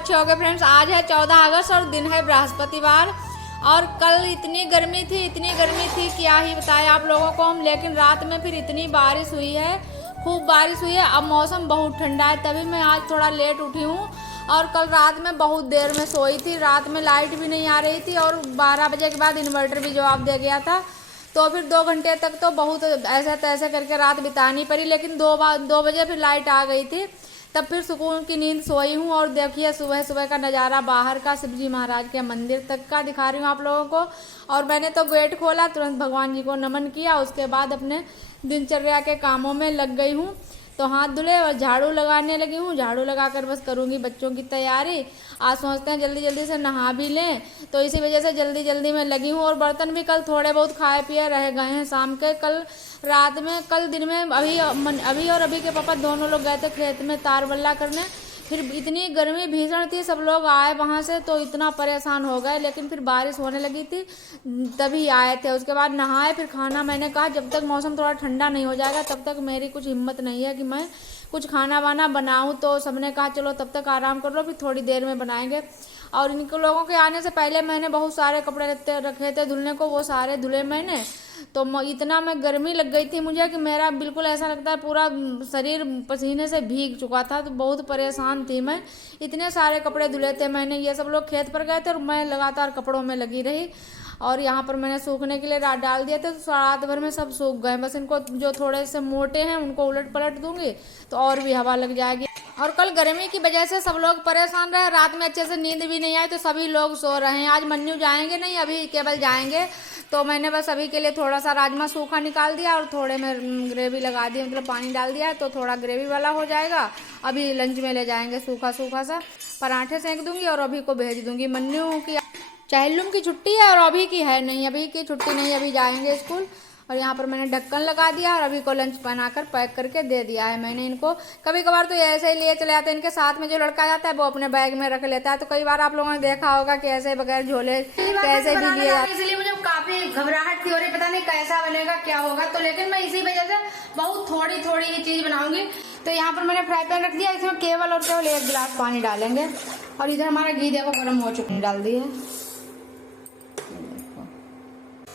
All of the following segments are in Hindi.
अच्छे हो गए फ्रेंड्स। आज है 14 अगस्त और दिन है बृहस्पतिवार। और कल इतनी गर्मी थी क्या ही बताएं आप लोगों को हम। लेकिन रात में फिर इतनी बारिश हुई है, खूब बारिश हुई है। अब मौसम बहुत ठंडा है, तभी मैं आज थोड़ा लेट उठी हूँ। और कल रात में बहुत देर में सोई थी, रात में लाइट भी नहीं आ रही थी और 12 बजे के बाद इन्वर्टर भी जवाब दे गया था। तो फिर 2 घंटे तक तो बहुत ऐसे तैसे करके रात बितानी पड़ी। लेकिन 2 बजे फिर लाइट आ गई थी, तब फिर सुकून की नींद सोई हूँ। और देखिए सुबह सुबह का नज़ारा बाहर का, शिवजी महाराज के मंदिर तक का दिखा रही हूँ आप लोगों को। और मैंने तो गेट खोला, तुरंत भगवान जी को नमन किया, उसके बाद अपने दिनचर्या के कामों में लग गई हूँ। तो हाथ धुले और झाड़ू लगाने लगी हूँ। झाड़ू लगाकर बस करूँगी बच्चों की तैयारी। आज सोचते हैं जल्दी जल्दी से नहा भी लें, तो इसी वजह से जल्दी जल्दी में लगी हूँ। और बर्तन भी कल थोड़े बहुत खाए पिए रह गए हैं शाम के। कल रात में, कल दिन में अभी और अभी के पापा दोनों लोग गए थे खेत में तार बल्ला करने। फिर इतनी गर्मी भीषण थी, सब लोग आए वहाँ से तो इतना परेशान हो गए। लेकिन फिर बारिश होने लगी थी तभी आए थे। उसके बाद नहाए, फिर खाना, मैंने कहा जब तक मौसम थोड़ा ठंडा नहीं हो जाएगा तब तक मेरी कुछ हिम्मत नहीं है कि मैं कुछ खाना वाना बनाऊं। तो सबने कहा चलो तब तक आराम कर लो, फिर थोड़ी देर में बनाएंगे। और इनको लोगों के आने से पहले मैंने बहुत सारे कपड़े रखे थे धुलने को, वो सारे धुले मैंने। तो इतना मैं गर्मी लग गई थी मुझे कि मेरा बिल्कुल ऐसा लगता है पूरा शरीर पसीने से भीग चुका था। तो बहुत परेशान थी मैं, इतने सारे कपड़े धुले थे मैंने। ये सब लोग खेत पर गए थे और मैं लगातार कपड़ों में लगी रही। और यहाँ पर मैंने सूखने के लिए डाल दिए थे, तो रात भर में सब सूख गए। बस इनको जो थोड़े से मोटे हैं उनको उलट पलट दूंगी तो और भी हवा लग जाएगी। और कल गर्मी की वजह से सब लोग परेशान रहे, रात में अच्छे से नींद भी नहीं आई, तो सभी लोग सो रहे हैं। आज मन्नू जाएंगे नहीं, अभी केवल जाएंगे। तो मैंने बस अभी के लिए थोड़ा सा राजमा सूखा निकाल दिया और थोड़े में ग्रेवी लगा दी, मतलब पानी डाल दिया है तो थोड़ा ग्रेवी वाला हो जाएगा। अभी लंच में ले जाएंगे सूखा सूखा सा। पराठे सेंक दूंगी और अभी को भेज दूंगी। मन्नू की चहलुम की छुट्टी है और अभी की है नहीं, अभी की छुट्टी नहीं, अभी जाएंगे स्कूल। और यहाँ पर मैंने ढक्कन लगा दिया और अभी को लंच बनाकर पैक करके दे दिया है मैंने इनको। कभी कभार तो ऐसे ही लिए चले जाते हैं, इनके साथ में जो लड़का जाता है वो अपने बैग में रख लेता है। तो कई बार आप लोगों ने देखा होगा कि ऐसे बगैर झोले कैसे भी लिए जाते हैं। इसलिए मुझे काफी घबराहट थी, और पता नहीं कैसा बनेगा क्या होगा। तो लेकिन मैं इसी वजह से बहुत थोड़ी थोड़ी ही चीज बनाऊंगी। तो यहाँ पर मैंने फ्राई पैन रख दिया, इसमें केवल और केवल 1 गिलास पानी डालेंगे। और इधर हमारा घी देखो गर्म हो चुका है, डाल दिए।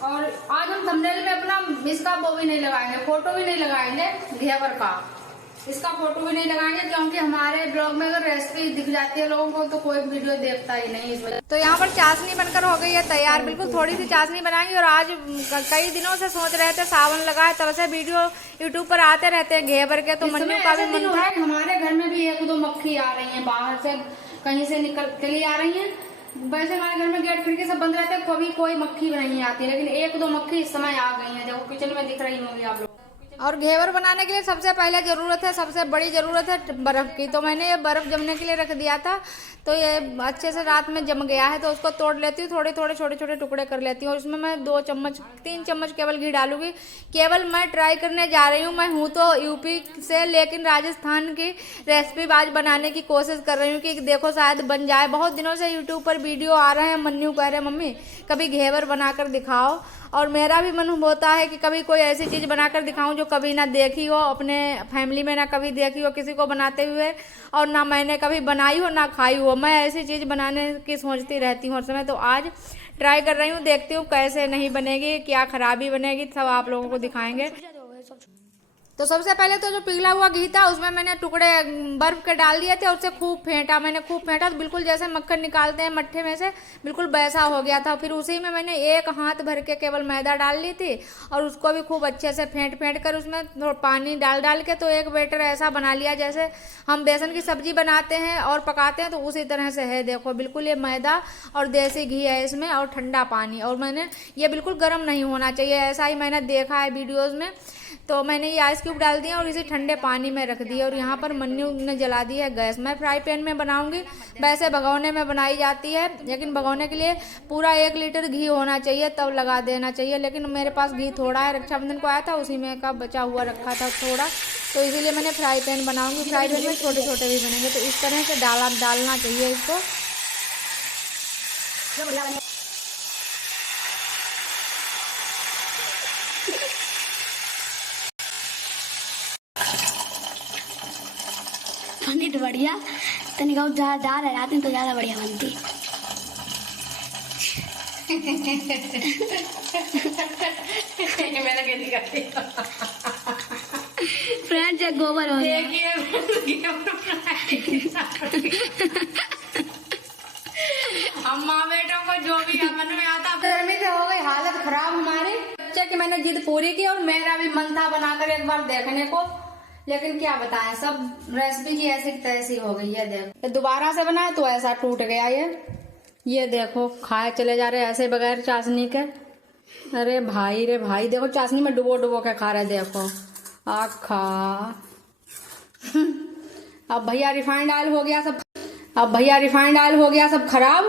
और आज हम थंबनेल में अपना इसका वो भी नहीं लगाएंगे, फोटो भी नहीं लगाएंगे घेवर का, इसका फोटो भी नहीं लगाएंगे, क्योंकि हमारे ब्लॉग में अगर रेसिपी दिख जाती है लोगों को तो कोई वीडियो देखता ही नहीं इस वजह। तो यहाँ पर चाशनी बनकर हो गई है तैयार, बिल्कुल थोड़ी सी चाशनी बनाएंगे। और आज कई दिनों से सोच रहे थे, सावन लगा है तब से वीडियो यूट्यूब पर आते रहते हैं घेवर के, तो मन्नू का भी मन था। हमारे घर में भी 1-2 मक्खी आ रही है, बाहर से कहीं से निकल चली आ रही है। वैसे हमारे घर में गेट खिड़की सब बंद रहते हैं, कभी कोई मक्खी नहीं आती, लेकिन 1-2 मक्खी इस समय आ गई हैं, देखो किचन में दिख रही होंगी आप लोग। और घेवर बनाने के लिए सबसे पहले जरूरत है, सबसे बड़ी जरूरत है बर्फ की। तो मैंने ये बर्फ जमने के लिए रख दिया था, तो ये अच्छे से रात में जम गया है। तो उसको तोड़ लेती हूँ, थोड़े थोड़े छोटे छोटे टुकड़े कर लेती हूँ। और उसमें मैं 3 चम्मच केवल घी डालूंगी। केवल मैं ट्राई करने जा रही हूँ, मैं हूँ तो यूपी से, लेकिन राजस्थान की रेसिपी आज बनाने की कोशिश कर रही हूँ कि देखो शायद बन जाए। बहुत दिनों से यूट्यूब पर वीडियो आ रहे हैं, मन्नू कह रहे मम्मी कभी घेवर बनाकर दिखाओ। और मेरा भी मन होता है कि कभी कोई ऐसी चीज़ बनाकर दिखाऊं जो कभी ना देखी हो, अपने फैमिली में ना कभी देखी हो किसी को बनाते हुए, और ना मैंने कभी बनाई हो ना खाई हो। मैं ऐसी चीज़ बनाने की सोचती रहती हूँ हर समय। तो आज ट्राई कर रही हूँ, देखती हूँ कैसे नहीं बनेगी, क्या खराबी बनेगी, सब आप लोगों को दिखाएंगे। तो सबसे पहले तो जो पिघला हुआ घी था उसमें मैंने टुकड़े बर्फ के डाल दिए थे और उसे खूब फेंटा। मैंने खूब फेंटा तो बिल्कुल जैसे मक्खन निकालते हैं मट्ठे में से, बिल्कुल वैसा हो गया था। फिर उसी में मैंने 1 हाथ भर के केवल मैदा डाल ली थी और उसको भी खूब अच्छे से फेंट कर उसमें पानी डाल के तो एक बैटर ऐसा बना लिया जैसे हम बेसन की सब्जी बनाते हैं और पकाते हैं, तो उसी तरह से है। देखो बिल्कुल ये मैदा और देसी घी है इसमें और ठंडा पानी, और मैंने ये बिल्कुल गर्म नहीं होना चाहिए, ऐसा ही मैंने देखा है वीडियोज़ में। तो मैंने ये आइस क्यूब डाल दिया और इसी ठंडे पानी में रख दिया। और यहाँ पर मन्नू ने जला दी है गैस। मैं फ्राई पैन में बनाऊंगी, वैसे भगोने में बनाई जाती है, लेकिन भगोने के लिए पूरा 1 लीटर घी होना चाहिए तब लगा देना चाहिए। लेकिन मेरे पास घी थोड़ा है, रक्षाबंधन को आया था उसी में का बचा हुआ रखा था थोड़ा, तो इसीलिए मैंने फ्राई पैन बनाऊंगी। फ्राई पैन में छोटे छोटे भी बनेंगे, तो इस तरह से डालना चाहिए इसको। बढ़िया तनिक और ज़्यादा दाल हलाते तो ज़्यादा बढ़िया बनती। मैंने कैसी करती फ्रेंड्स एक गोबर हो गया। अम्मा बेटों को जो भी मन में आता। गर्मी से हो गई हालत खराब हमारी बच्चे की। मैंने जिद पूरी की और मेरा भी मन था बनाकर एक बार देखने को, लेकिन क्या बताएं, सब रेसिपी की ऐसी तैसी हो गई है। देखो दोबारा से बनाए तो ऐसा टूट गया ये देखो, खाए चले जा रहे ऐसे बगैर चाशनी के। अरे भाई रे भाई, देखो चाशनी में डुबो डुबो के खा रहे, देखो आखा। अब भैया रिफाइंड ऑयल हो गया सब, सब खराब।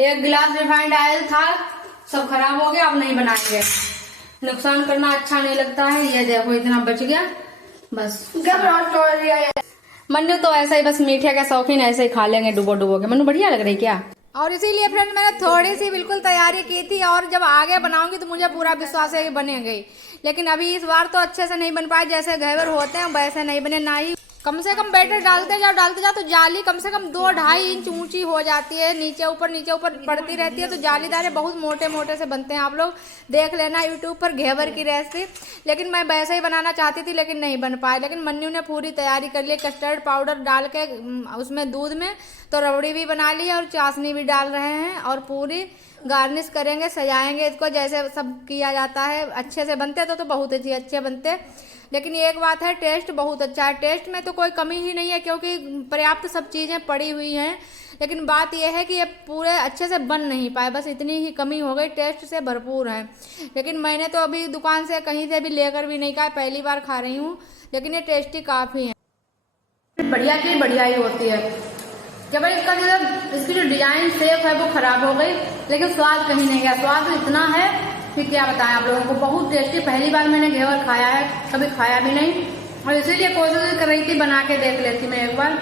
एक गिलास रिफाइंड ऑयल था, सब खराब हो गया। अब नहीं बनाएंगे, नुकसान करना अच्छा नहीं लगता है। ये देखो इतना बच गया बस। मन्नू तो ऐसा ही बस मीठे के शौकीन, ऐसे ही खा लेंगे डुबो डुबो के। मन्नू बढ़िया लग रही क्या? और इसीलिए फ्रेंड मैंने थोड़ी सी बिल्कुल तैयारी की थी, और जब आगे बनाऊंगी तो मुझे पूरा विश्वास है कि बनेगी। लेकिन अभी इस बार तो अच्छे से नहीं बन पाए, जैसे घेवर होते हैं वैसे नहीं बने। ना ही कम से कम बैटर डालते जाओ तो जाली कम से कम 2-2.5 इंच ऊंची हो जाती है, नीचे ऊपर पड़ती रहती है। तो जालीदार बहुत मोटे मोटे से बनते हैं। आप लोग देख लेना यूट्यूब पर घेवर की रेसिपी। लेकिन मैं वैसे ही बनाना चाहती थी, लेकिन नहीं बन पाए। लेकिन मन्नू ने पूरी तैयारी कर ली, कस्टर्ड पाउडर डाल के उसमें दूध में तो रबड़ी भी बना ली और चाशनी भी डाल रहे हैं, और पूरी गार्निश करेंगे, सजाएंगे इसको जैसे सब किया जाता है। अच्छे से बनते तो बहुत अच्छे बनते। लेकिन एक बात है, टेस्ट बहुत अच्छा है। टेस्ट में तो कोई कमी ही नहीं है, क्योंकि पर्याप्त सब चीज़ें पड़ी हुई हैं। लेकिन बात यह है कि ये पूरे अच्छे से बन नहीं पाए, बस इतनी ही कमी हो गई। टेस्ट से भरपूर है। लेकिन मैंने तो अभी दुकान से कहीं से भी लेकर भी नहीं खाया, पहली बार खा रही हूँ। लेकिन ये टेस्टी काफ़ी है। बढ़िया चीज़ बढ़िया ही होती है। जब इसकी जो डिजाइन शेप है वो खराब हो गई, लेकिन स्वाद कहीं नहीं गया। स्वाद तो इतना है कि क्या बताएं आप लोगों को, बहुत टेस्टी। पहली बार मैंने घेवर खाया है, कभी खाया भी नहीं, और इसीलिए कोशिश कर रही थी बना के देख लेती मैं एक बार।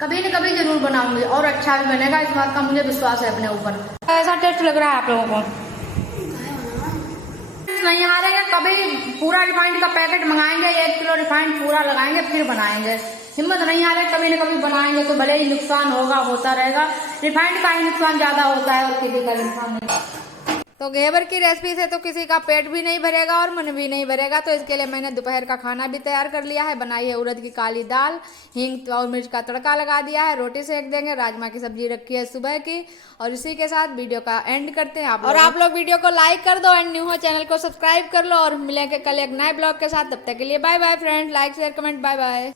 कभी न कभी जरूर बनाऊंगी और अच्छा भी बनेगा, इस बात का मुझे विश्वास है अपने ऊपर। ऐसा टेस्ट लग रहा है आप लोगों को? नहीं आ रहे हैं। कभी पूरा रिफाइंड का पैकेट मंगाएंगे, 1 किलो रिफाइंड पूरा लगाएंगे, फिर बनाएंगे। हिम्मत नहीं आ रही, कभी न कभी बनाएंगे तो भले ही नुकसान होता रहेगा। रिफाइंड का ही नुकसान ज्यादा होता है और किसी का नुकसान नहीं। तो घेवर की रेसिपी से तो किसी का पेट भी नहीं भरेगा और मन भी नहीं भरेगा। तो इसके लिए मैंने दोपहर का खाना भी तैयार कर लिया है। बनाई है उड़द की काली दाल, हींग और मिर्च का तड़का लगा दिया है, रोटी सेक देंगे, राजमा की सब्जी रखी है सुबह की। और इसी के साथ वीडियो का एंड करते हैं। आप लोग वीडियो को लाइक कर दो, एंड न्यू हो चैनल को सब्सक्राइब कर लो। और मिलेंगे कल एक नए ब्लॉग के साथ, तब तक के लिए bye bye friends. Like share comment, bye bye.